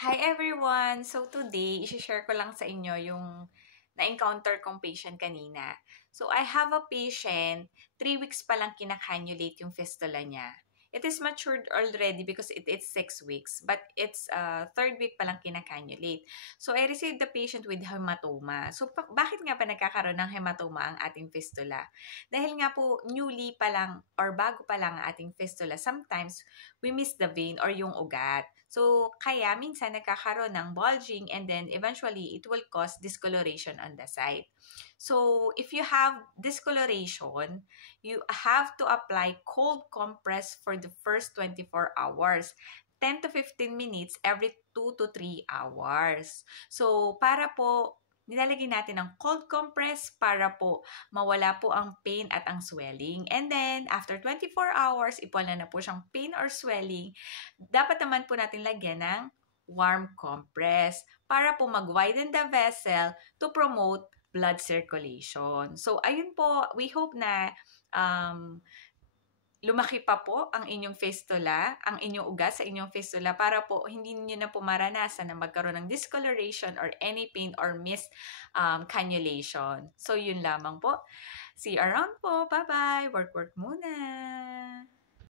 Hi everyone! So today, isi-share ko lang sa inyo yung na-encounter kong patient kanina. So I have a patient, 3 weeks pa lang kinakannulate yung fistula niya. It is matured already because it is 6 weeks, but it's 3rd week pa lang kinakannulate. So I received the patient with hematoma. So bakit nga pa nagkakaroon ng hematoma ang ating fistula? Dahil nga po newly pa lang or bago pa lang ang ating fistula, sometimes we miss the vein or yung ugat. So, kaya minsan nagkakaroon ng bulging and then eventually it will cause discoloration on the site. So, if you have discoloration, you have to apply cold compress for the first 24 hours. 10 to 15 minutes every 2 to 3 hours. So, para po nilalagay natin ng cold compress para po mawala po ang pain at ang swelling. And then, after 24 hours, iwala na po siyang pain or swelling. Dapat naman po natin lagyan ng warm compress para po mag-widen the vessel to promote blood circulation. So, ayun po, we hope na lumaki pa po ang inyong fistula, ang inyong ugat sa inyong fistula para po hindi niyo na po maranasan na magkaroon ng discoloration or any pain or missed cannulation. So, yun lamang po. See you around po. Bye-bye. Work muna.